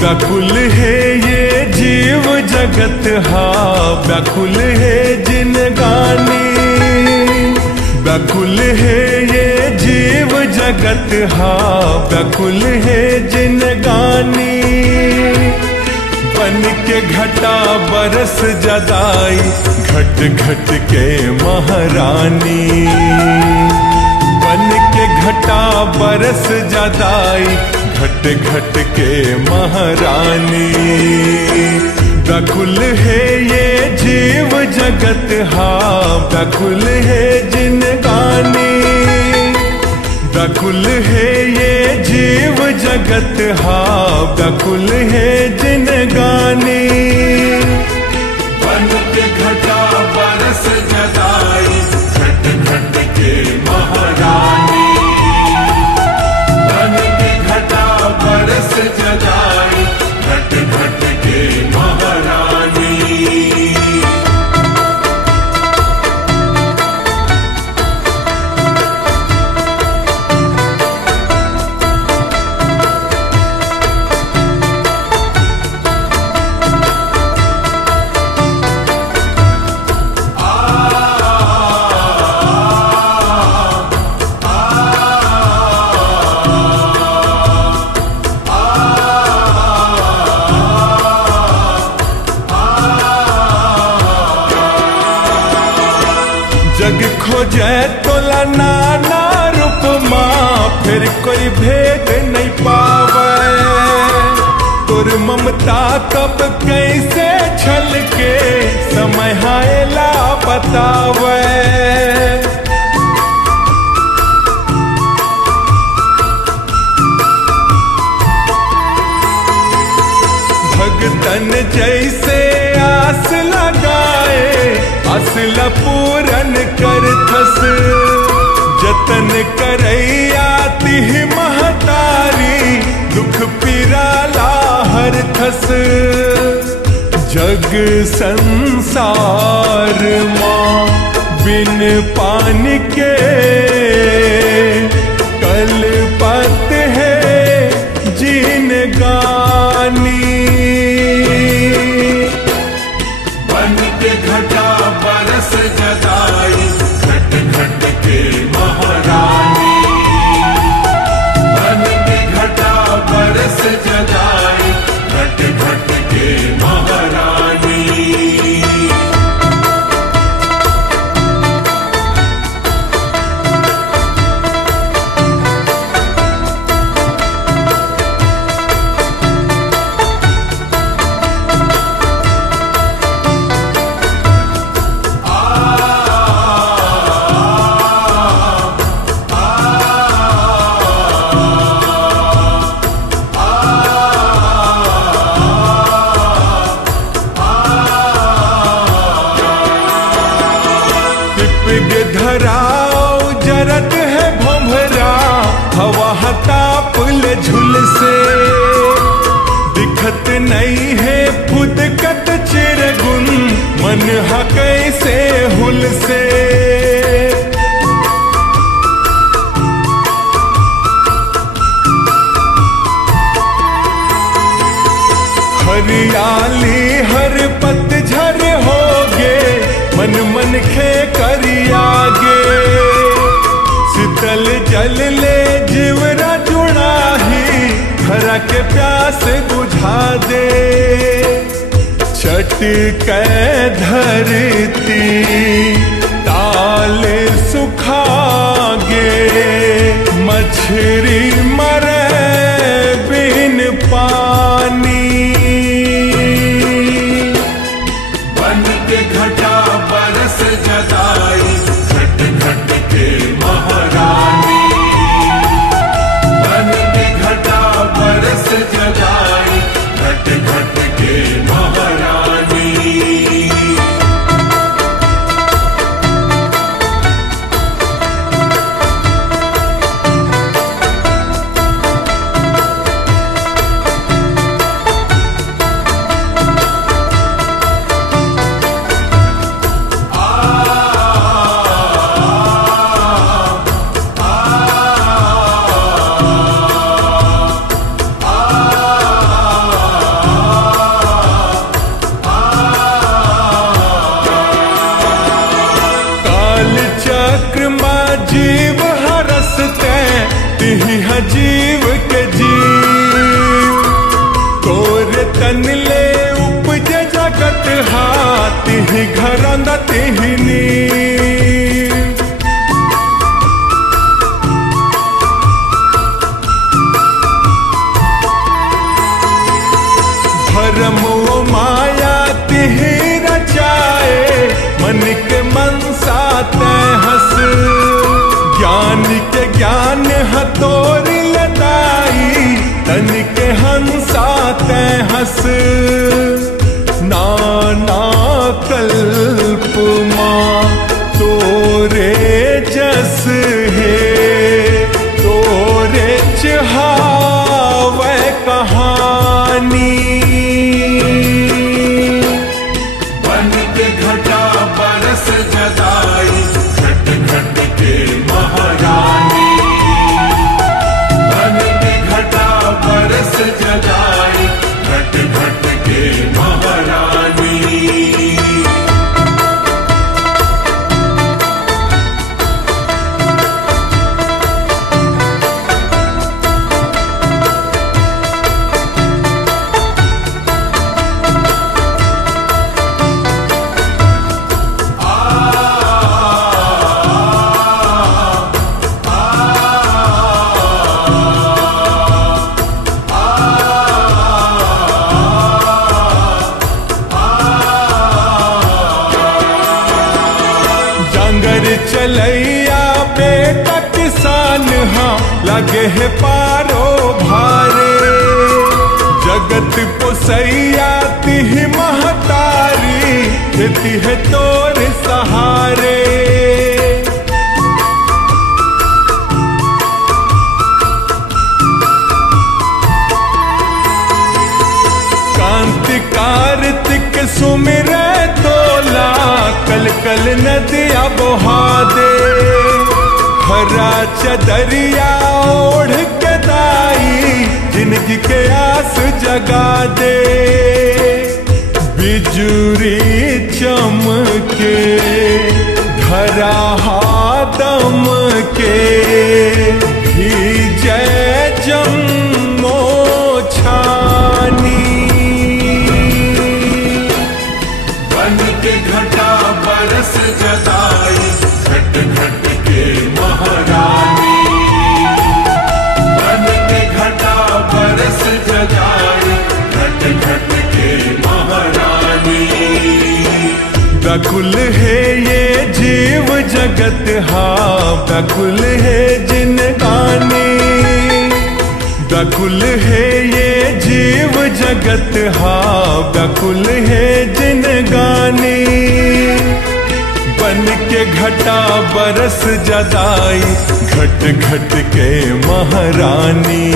व्याकुल है ये जीव जगत हा व्याकुल है जिनगानी। व्याकुल है ये जीव जगत हा व्याकुल है जिनगानी। बन के घटा बरस जदाई घट घट के महारानी। बन के घटा बरस जदाई घट घट के महारानी। व्याकुल है ये जीव जगत हा व्याकुल है जिनगानी। व्याकुल है ये जीव जगत हा व्याकुल है जिनगानी। बन के घटा बरस जदाई घट घट के महारानी। बन के घटा बरस जदाई घट घट के महारानी। जग खोजे तोला नाना रूप माँ फिर कोई भेद नहीं पावे। तुर ममता कब कैसे छल के समय हायला बतावे। भगतन जैसे आस लगाए असल पूरन कर थस। जतन करैया तिह महतारी दुख पीराला हर थस। जग संसार माँ बिन पानी के कलपत है जिनगानी। बन के घटा बरस जदाई घट घट के महारानी। बन के घटा बरस जदाई घट घट के महारानी। धराओ जरत है भंभरा हवा हताप ले झुल से। दिखत नहीं है फुदकत चिरगुन मन हा कैसे हुल से। हरियाली हर पतझर होगे मन मन खे करियागे। शीतल जल ले जीवरा जुड़ा ही धरा के प्यास बुझा दे। छट के धरती ताले सुखागे मछरी मरे बिन पानी। बन के घटा बरस जदाई घट घट के महारानी। बन के घटा बरस जदाई घट घट के महारानी। हाथी ही घरंदा तिहनी भरम वो माया तिहि रचाए मन के मनसा तय हस ज्ञान के ज्ञान हतोरी लदाई तन के हंसा तय हस नाना कल्प माँ तोरे जस है तोरे चहावे कहानी बन के घटा बरस जदाई घट घट के महारानी बन के घटा बरस जदाई घट घट के महारानी डांगर चलैया बेटा किसान हाँ लगे है पारो भारे जगत पोसैया तिहि महतारी खेती है तोर सहारे कांति कार्तिक सुमिरै तोला कल कल नदिया बहा दे हरा चदरिया ओढ़ के दाई जिंदगी के आस जगा दे बिजुरी चमके धरा दम के जय जम्मो छानी बन के घटा बरस जदाई घट घट के महारानी बन के घटा बरस जदाई घट घट के महारानी व्याकुल है ये जीव जगत हाँ व्याकुल है जिन गाने व्याकुल है ये जीव जगत हाँ व्याकुल है जिन गाने बन के घटा बरस जदाई घट घट के महारानी